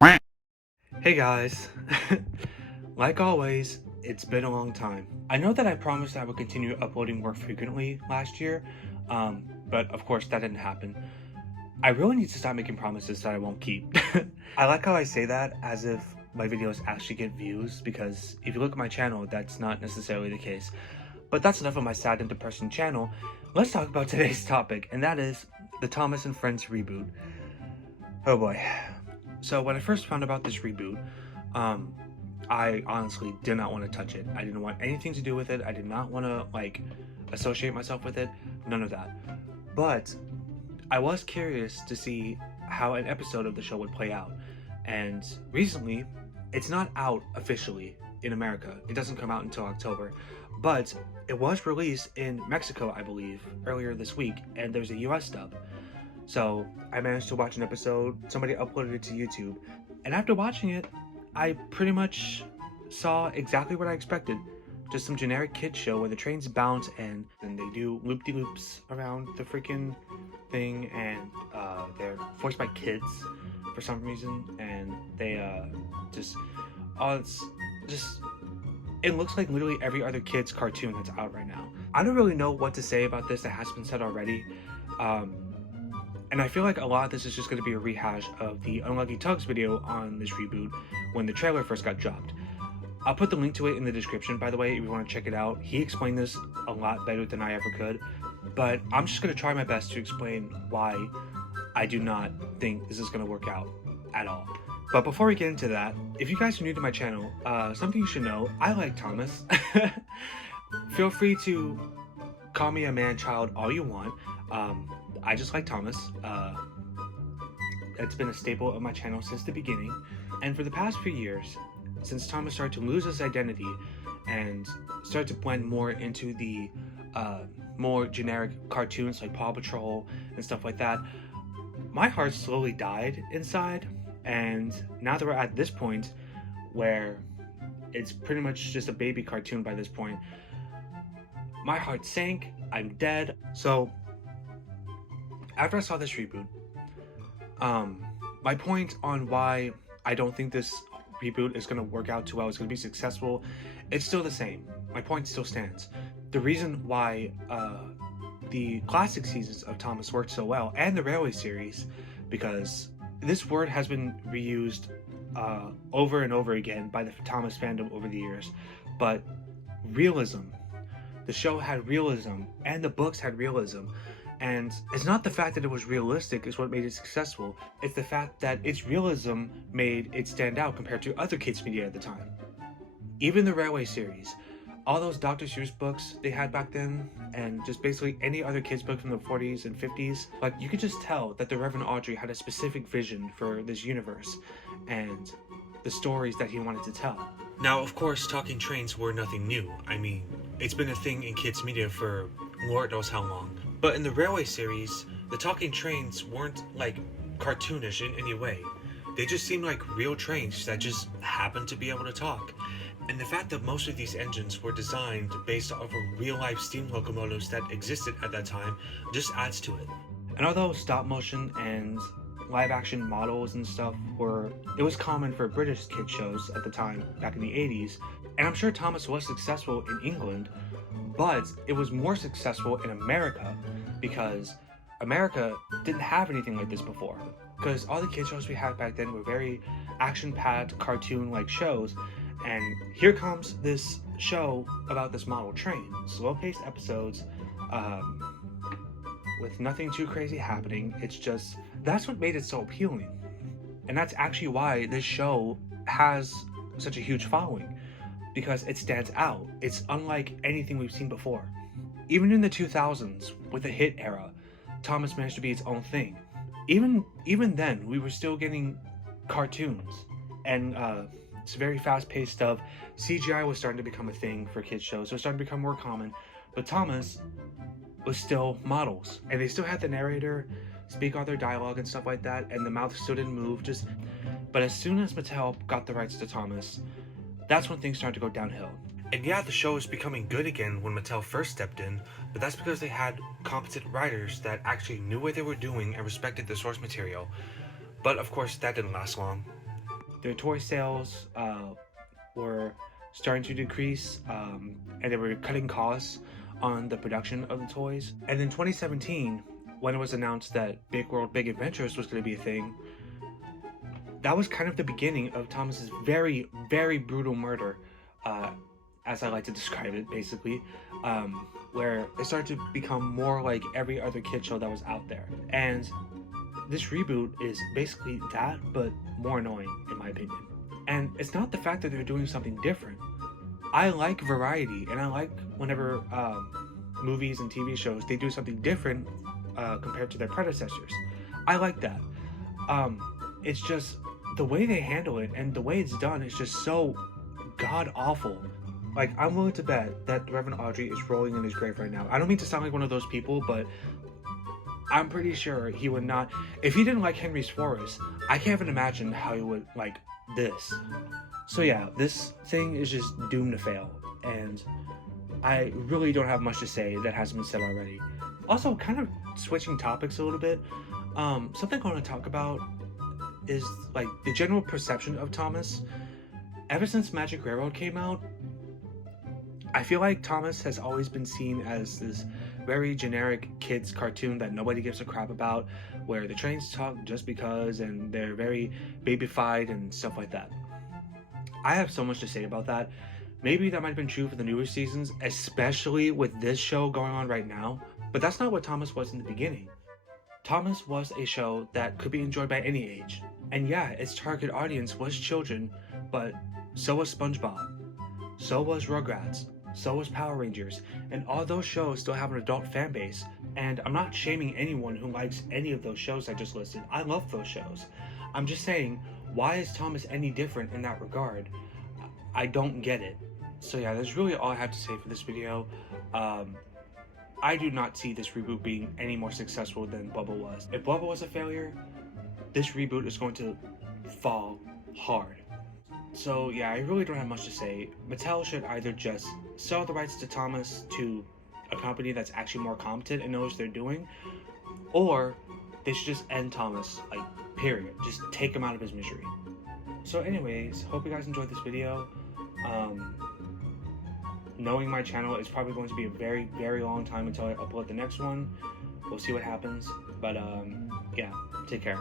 Hey guys, like always, it's been a long time. I know that I promised I would continue uploading more frequently last year, but of course that didn't happen. I really need to stop making promises that I won't keep. I like how I say that as if my videos actually get views, because if you look at my channel, that's not necessarily the case. But that's enough of my sad and depressing channel. Let's talk about today's topic, and that is the Thomas and Friends reboot. Oh boy. So when I first found about this reboot, I honestly did not want to touch it. I didn't want anything to do with it. I did not want to associate myself with it. None of that. But I was curious to see how an episode of the show would play out. And recently, it's not out officially in America. It doesn't come out until October. But it was released in Mexico, I believe, earlier this week, and there's a US dub. So I managed to watch an episode, somebody uploaded it to YouTube, and after watching it, I pretty much saw exactly what I expected. Just some generic kids show where the trains bounce and they do loop-de-loops around the freaking thing, and they're voiced by kids for some reason, and they it looks like literally every other kid's cartoon that's out right now. I don't really know what to say about this that has been said already. And I feel like a lot of this is just going to be a rehash of the Unlucky Tug's video on this reboot when the trailer first got dropped. I'll put the link to it in the description, by the way, if you want to check it out. He explained this a lot better than I ever could, but I'm just going to try my best to explain why I do not think this is going to work out at all. But before we get into that, if you guys are new to my channel, something you should know, I like Thomas. Feel free to call me a man-child all you want. I just like Thomas. It's been a staple of my channel since the beginning, and for the past few years, since Thomas started to lose his identity and started to blend more into the more generic cartoons like Paw Patrol and stuff like that, my heart slowly died inside. And now that we're at this point where it's pretty much just a baby cartoon by this point, my heart sank. I'm dead. So after I saw this reboot, my point on why I don't think this reboot is going to work out too well, it's going to be successful, it's still the same. My point still stands. The reason why the classic seasons of Thomas worked so well, and the Railway series, because this word has been reused over and over again by the Thomas fandom over the years, but realism. The show had realism, and the books had realism. And it's not the fact that it was realistic is what made it successful. It's the fact that its realism made it stand out compared to other kids' media at the time. Even the Railway series, all those Dr. Seuss books they had back then, and just basically any other kids' book from the 40s and 50s, like, you could just tell that the Reverend Audrey had a specific vision for this universe and the stories that he wanted to tell. Now, of course, talking trains were nothing new. I mean, it's been a thing in kids' media for Lord knows how long. But in the Railway series, the talking trains weren't like cartoonish in any way. They just seemed like real trains that just happened to be able to talk. And the fact that most of these engines were designed based off of real-life steam locomotives that existed at that time just adds to it. And although stop motion and live-action models and stuff it was common for British kid shows at the time, back in the 80s, and I'm sure Thomas was successful in England, but it was more successful in America because America didn't have anything like this before. Because all the kid shows we had back then were very action-packed, cartoon-like shows, and here comes this show about this model train. Slow-paced episodes, with nothing too crazy happening. It's just, that's what made it so appealing. And that's actually why this show has such a huge following, because it stands out. It's unlike anything we've seen before. Even in the 2000s, with the hit era, Thomas managed to be its own thing. Even then, we were still getting cartoons, and it's very fast-paced stuff. CGI was starting to become a thing for kids shows. It was starting to become more common, but Thomas was still models, and they still had the narrator speak all their dialogue and stuff like that, and the mouth still didn't move. But as soon as Mattel got the rights to Thomas, that's when things started to go downhill. And yeah, the show was becoming good again when Mattel first stepped in, but that's because they had competent writers that actually knew what they were doing and respected the source material. But of course, that didn't last long. their toy sales were starting to decrease, and they were cutting costs on the production of the toys. And in 2017, when it was announced that Big World Big Adventures was going to be a thing, that was kind of the beginning of Thomas's very, very brutal murder, as I like to describe it, basically, where it started to become more like every other kid show that was out there. And this reboot is basically that, but more annoying, in my opinion. And it's not the fact that they're doing something different. I like variety, and I like whenever movies and TV shows, they do something different compared to their predecessors. I like that. It's just the way they handle it and the way it's done is just so god awful. Like, I'm willing to bet that Reverend Audrey is rolling in his grave right now. I don't mean to sound like one of those people, but I'm pretty sure he would not. If he didn't like Henry Suarez, I can't even imagine how he would like this. So yeah, this thing is just doomed to fail, and I really don't have much to say that hasn't been said already. Also, kind of switching topics a little bit, something I want to talk about is like the general perception of Thomas. Ever since Magic Railroad came out, I feel like Thomas has always been seen as this very generic kids cartoon that nobody gives a crap about, where the trains talk just because and they're very babyfied and stuff like that. I have so much to say about that. Maybe that might have been true for the newer seasons, especially with this show going on right now, but that's not what Thomas was in the beginning. Thomas was a show that could be enjoyed by any age. And yeah, its target audience was children, but so was SpongeBob, so was Rugrats, so was Power Rangers, and all those shows still have an adult fan base. And I'm not shaming anyone who likes any of those shows I just listed. I love those shows. I'm just saying, why is Thomas any different in that regard? I don't get it. So yeah, that's really all I have to say for this video. I do not see this reboot being any more successful than Bubble was. If Bubble was a failure, this reboot is going to fall hard. So yeah, I really don't have much to say. Mattel should either just sell the rights to Thomas to a company that's actually more competent and knows what they're doing, or they should just end Thomas, like, period. Just take him out of his misery. So anyways, hope you guys enjoyed this video. Knowing my channel, it's probably going to be a very, very long time until I upload the next one. We'll see what happens. But yeah, take care.